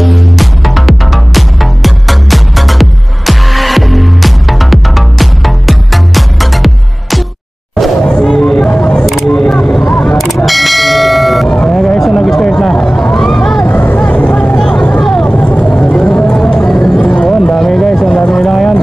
Ayan guys, so nag-start na. Oh, ang dami guys, ang dami nila ngayon.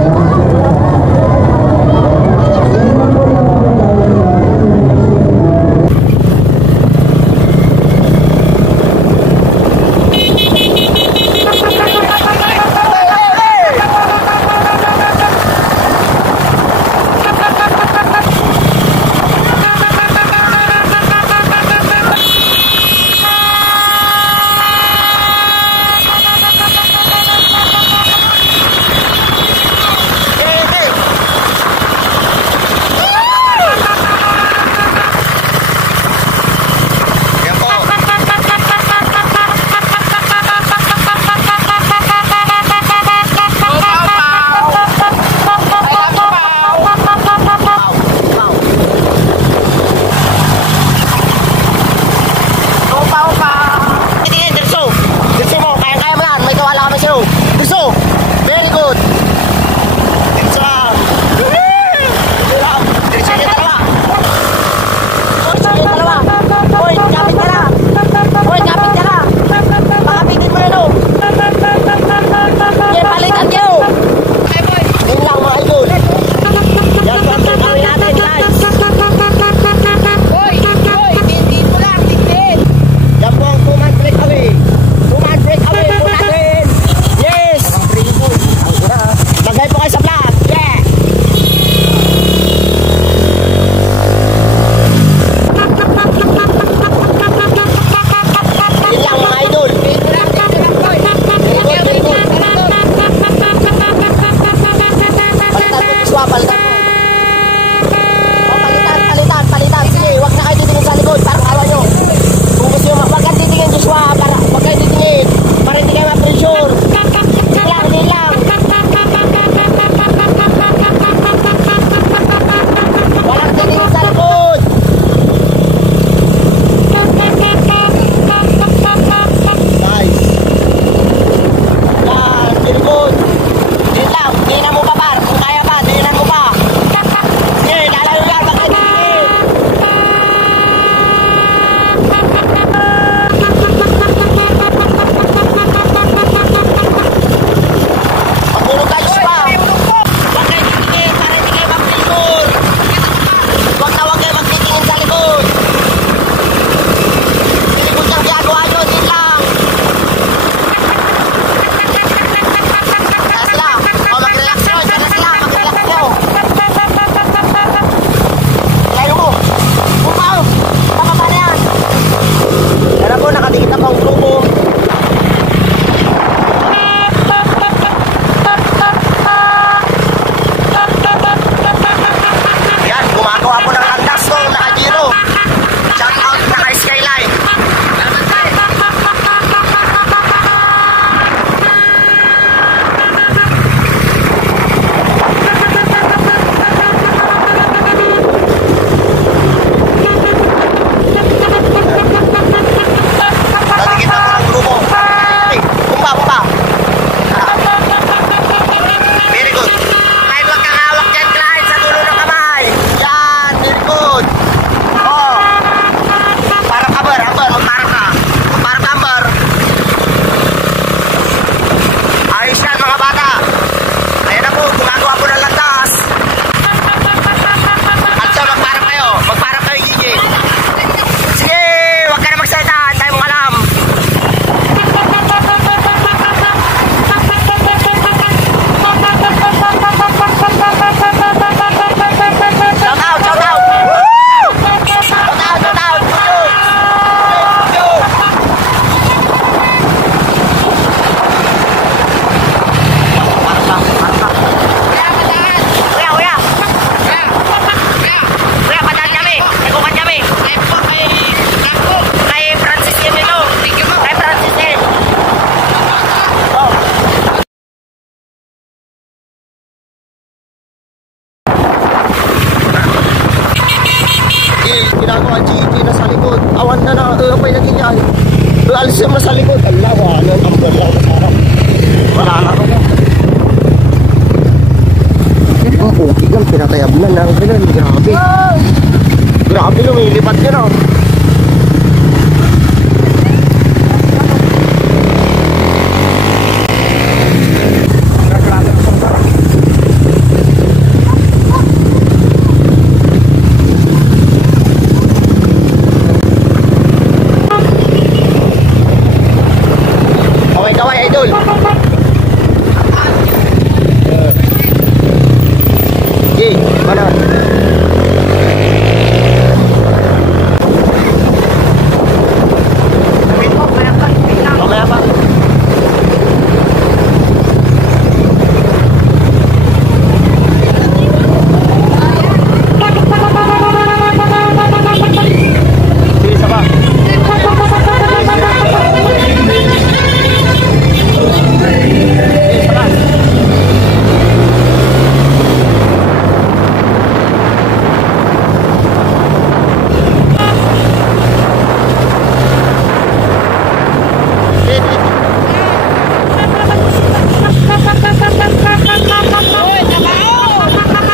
Mana? Mamaya pa. Sige, isa pa.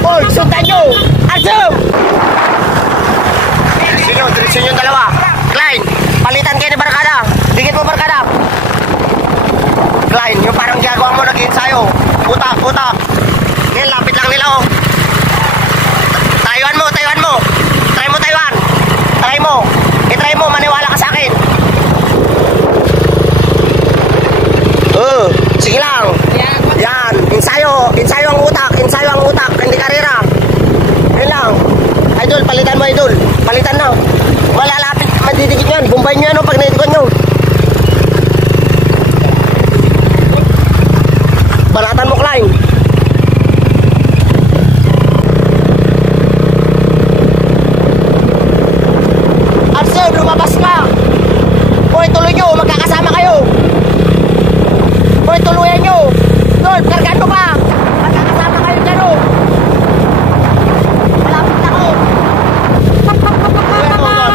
Hoy, sundan nyo! Arsum! Diretso yung dalawa. Klein, palitan kayo ni Barkada. Dikit mo Barkada. Klein, yung parang ginagawa mo nag-ensayo. Putak, putak. Ngayon, lapit lang nila, oh. Taiwan mo, Taiwan mo. Try mo, Taiwan. Try mo. I-try mo, maniwala ka sa akin. Sige lang. Yan, ensayo. Ensayo ang utak. Ensayo ang utak. Hindi karera. Yan lang. Idol, palitan mo, idol. Palitan na. Malalapit, madidikit yan. Bumbay nyo yan, oh, pag naidikot nyo. Banatan mo, Klein. Arsene, lumabas ka. Hoy, tuloy nyo. Magkakasama kayo. Hoy, tuluyan nyo. Doon, kargaan mo pa. Magkakasama kayo dyan, oh. Malapit na ko. Tuluyan mo, doon.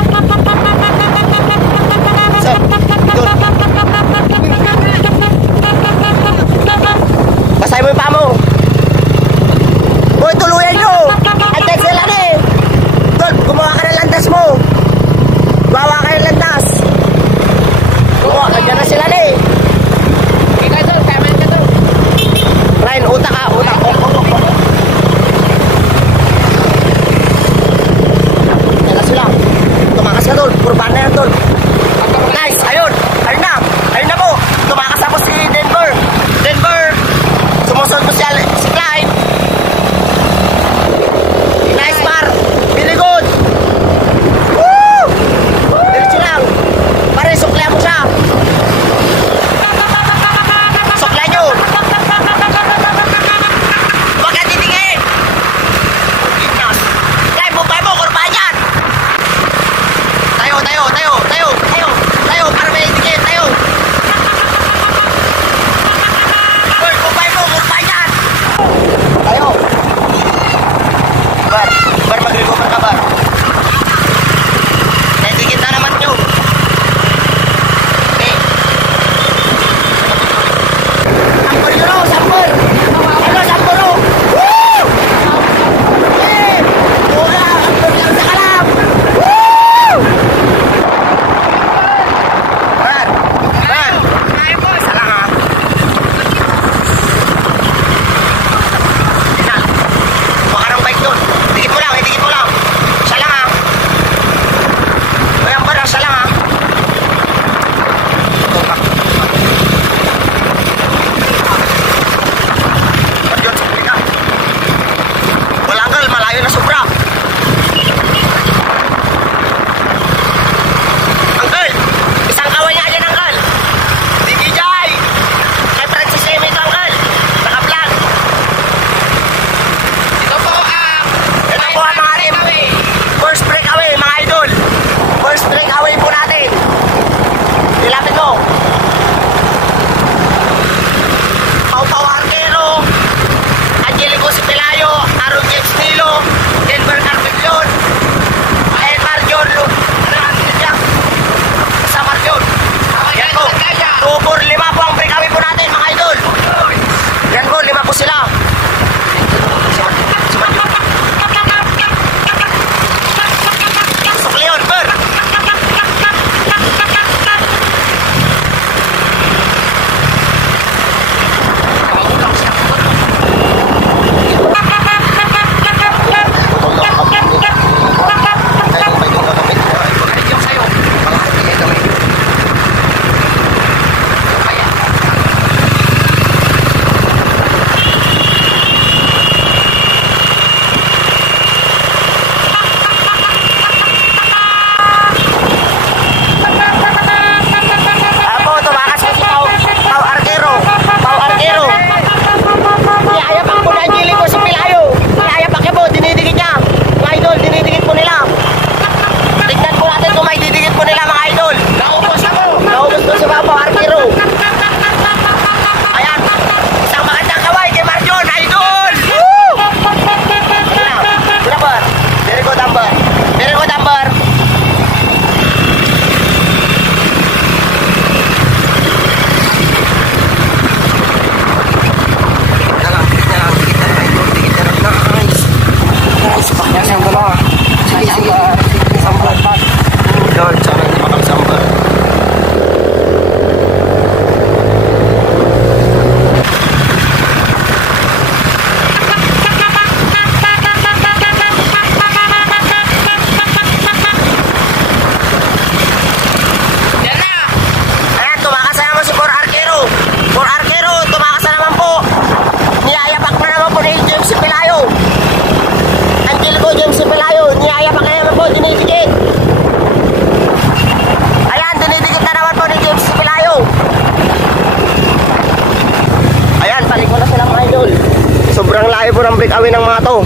Sobrang layo po ng breakaway ng mga to.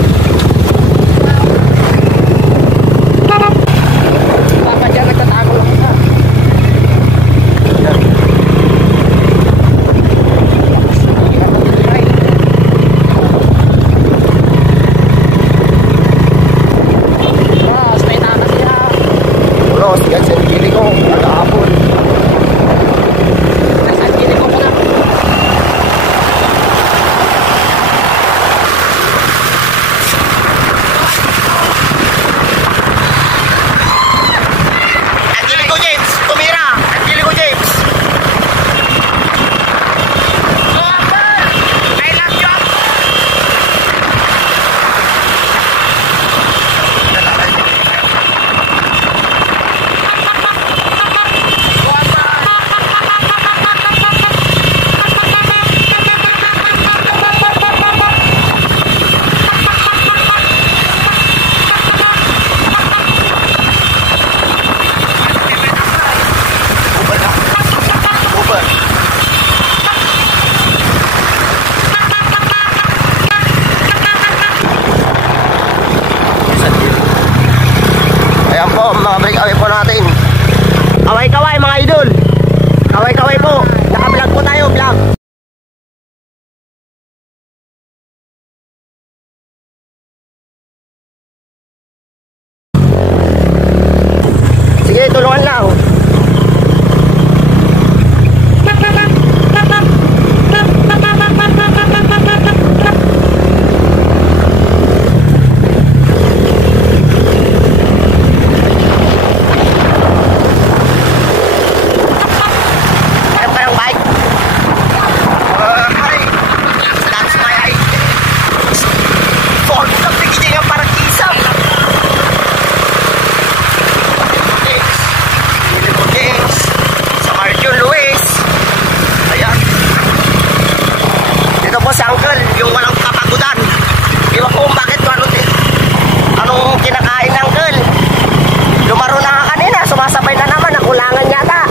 Baka dyan nagtatago lang ka. Ulos, yan sa gili ko. Nagahapon. Nasa gili ko pala. Kaway po natin. Kaway-kaway mga idol. Kaway-kaway po. Naka-vlog po tayo, vlog. Sige, tulungan lang. Si Uncle, yung walang kapagudan. Iwan ko kung bakit anong kinakain ng Uncle. Lumaro na nga kanina, sumasabay na naman, nakulangan yata.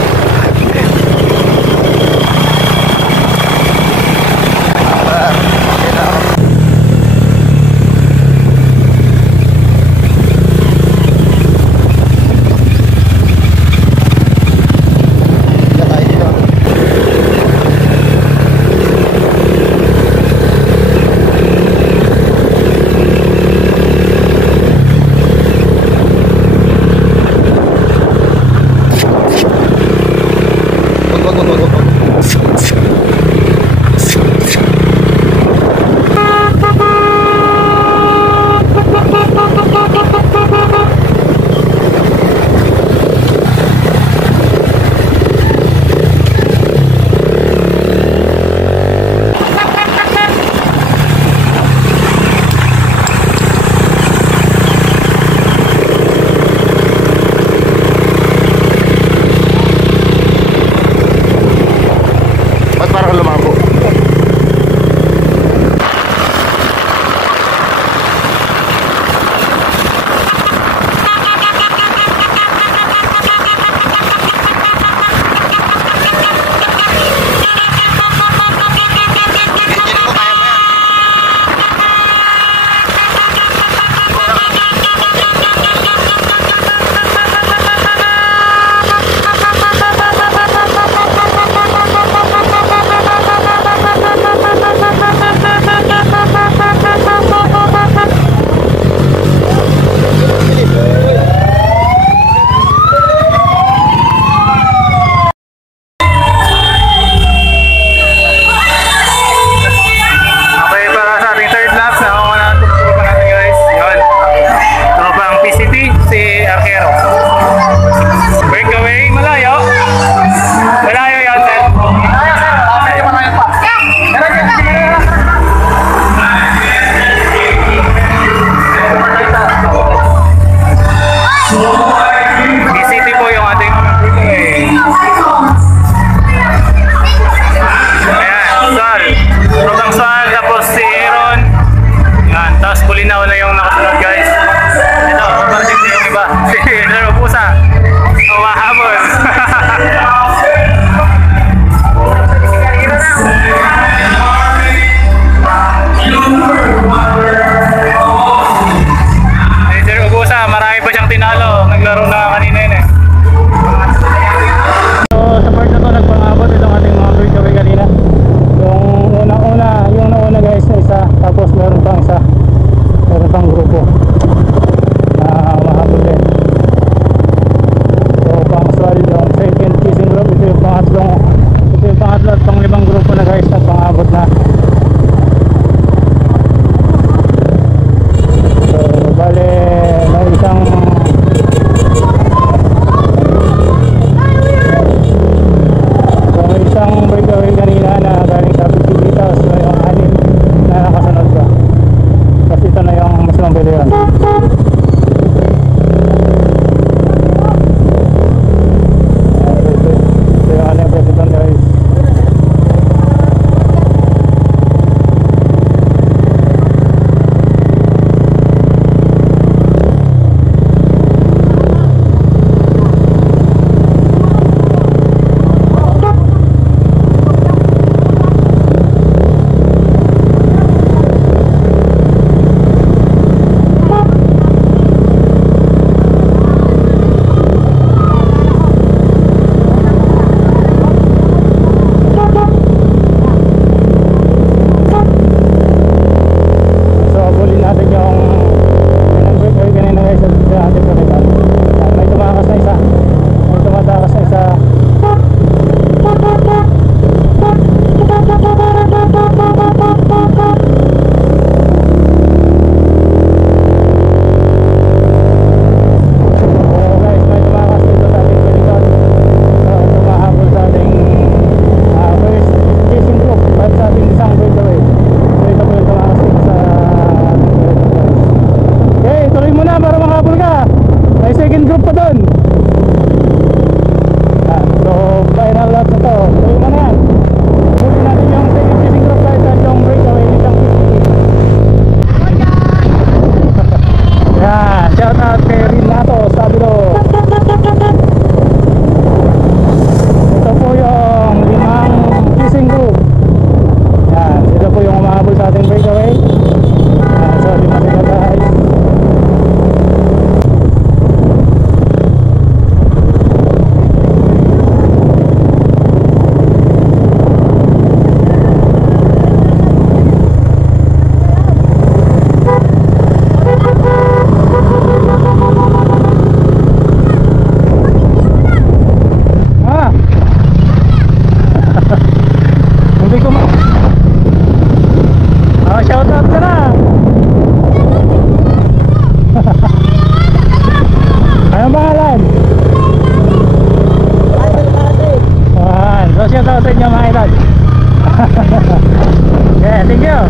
Yeah, thank you.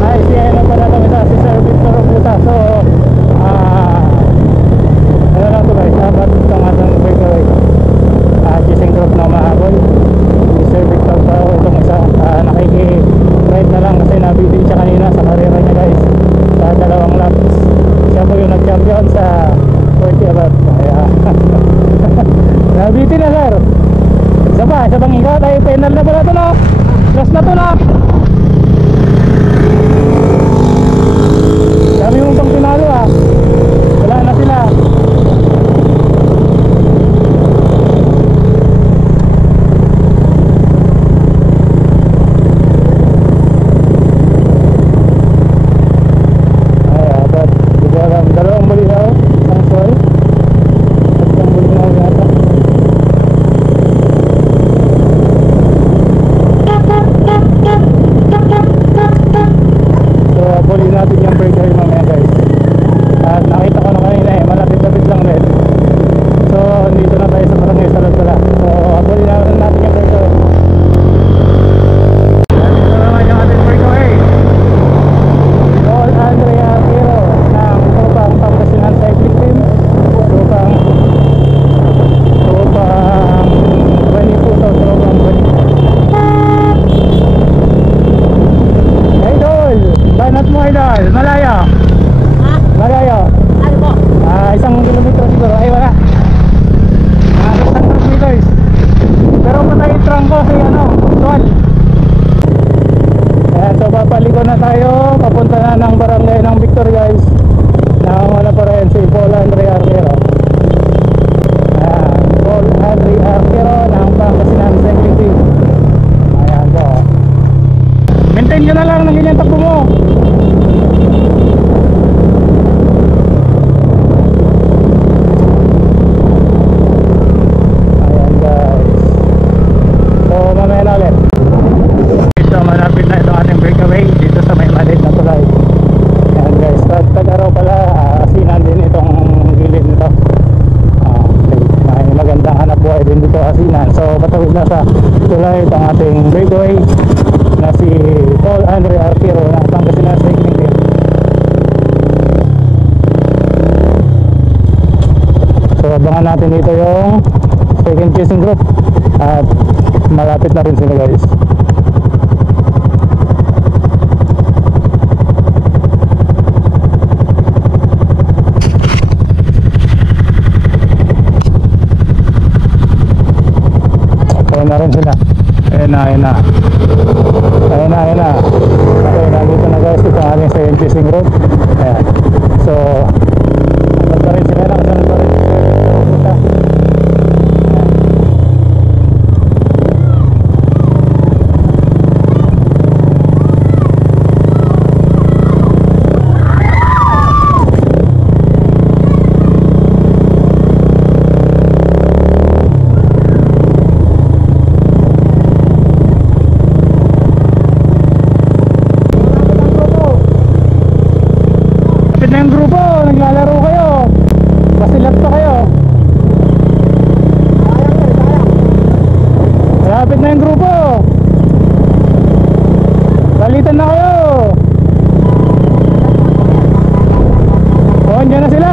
Ay, si ano pala kami sa si Sir Victor Puta. So, ano lang to guys, dapat itong atang breakaway. Gising group na mahabol. Si Sir Victor pa itong isa. Nakiki-ride na lang kasi nabitin siya kanina sa karera niya guys. Sa 2 laps. Siya po yung nag-champion sa 40 above. Kaya, nabitin na sir. Isa pang ikot ay penal na pala ito no. Last na to no. Dami mong pang pinalo ah. Wala na sila. Ay apat. Hindi ko alam. 2 buli daw. Ang soy. 3 buli na yata. So buli natin yung breakaway mamaya guys. At nakita ko na kanina malapit-lapit lang din. So dito na tayo sa barangay Salud pala. So buli natin yung breakaway. Dito naman yung ating breakaway. Paul Andrea Arquero ng Tupang Pangasinan Cycling Team. Tupang Bani Puto, Tupang Bani. Idol! Banat mo idol! Malayo! Ha? Malayo! Ano po? 1 kilometro siguro. Ay wala. 100 meters. Pero patay trangko si ano, Tuan. Ayan, so papaliko na tayo. Papunta na ng barangay ng Victor guys. Nakamana pa rin si Paul Andrea Arquero. Ayan, Paul Andrea Arquero ng Pangasinan Cycling Team. Ayan po. Maintain nyo na lang ng ganyan takbo mo. Ayan guys. So mamaya na ulit. So malapit na itong ating breakaway dito sa may maliit na tulay. Ayan guys, tag-araw pala, asinan din itong gilid nito. Okay. May magandang hanap buhay din dito asinan. So patawid na sa tulay itong ating breakaway na si Paul Andre Arquero ng Pangasinan Cycling Team. So abangan natin dito yung second chasing group at malapit na rin sila guys. Ayan na rin sila. Ayan na. Okay, nandito na guys itong ating second chasing group. Ayan. So, abad pa rin sila. Nakasunod pa rin sila. Lapit na yung grupo, naglalaro kayo. Basilap pa kayo. Lapit na yung grupo. Balitan na kayo. Oh, andyan na sila.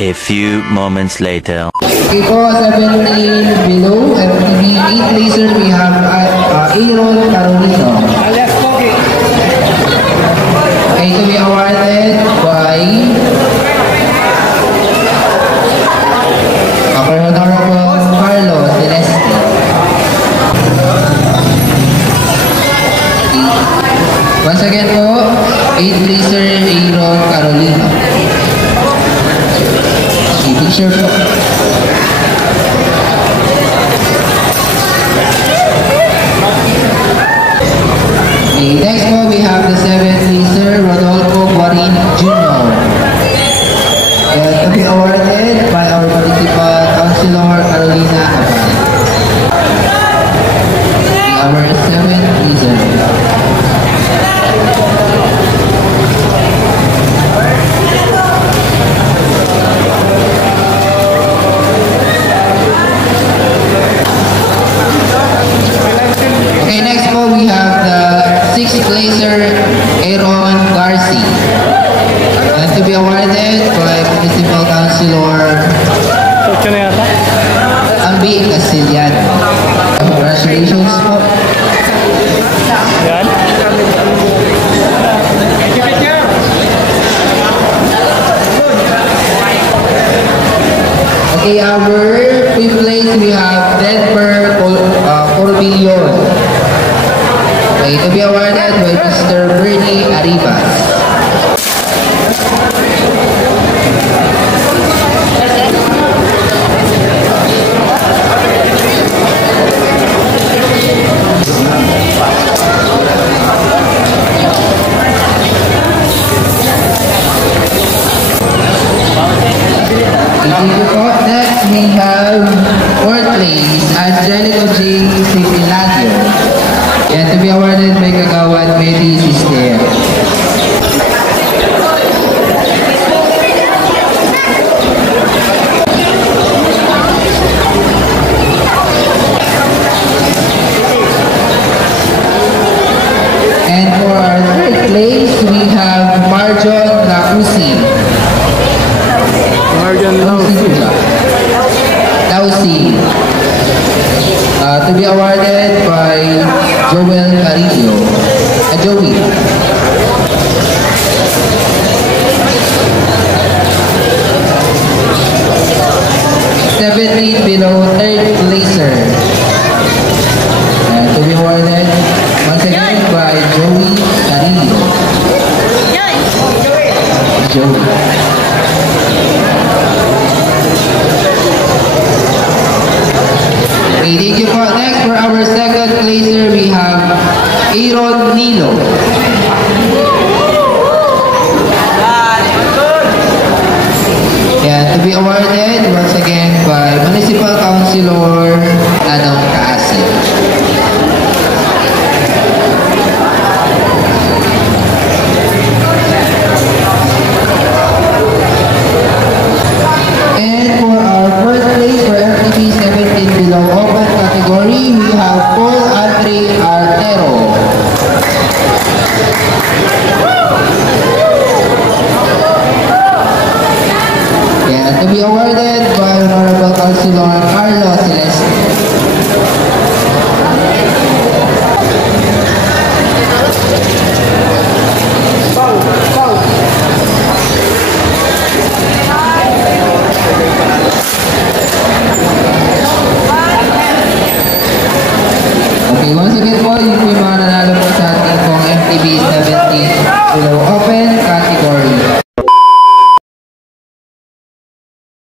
A few moments later. Okay po, 17 below, MTV 8 laser, we have Aaron Carolino. Okay, to be awarded by Honorable Carlo Celeste. Once again po, 8 laser, Aaron Carolino. Picture po. Okay, next po, we have the 7th laser, Rodolfo Guarin Jr. To be awarded by our municipal councilor, Carolina Abad. Our 7th laser. Okay, next po we have the 6th placer, Aaron Garci. And to be awarded by Municipal Councilor Coach na yata. Ambi Castillan. Congratulations po. Yan. Okay, our 5th place we have Denver Corbillon. Okay, to be awarded by Mr. Bernie Arribas. Next we have 4th place, Angelico J. Cipiladio. And to be awarded by Kagawad Mary Sister. And for our 3rd place, we have Marjon Lacusi. Marjan Lausi. To be awarded by Joel Carillo. Joey. Seventeen below 3rd placer. To be awarded once again by Joey Carillo. Joey. Okay, thank you po. Next, for our 2nd placer, we have Aaron Nilo. Yeah, to be awarded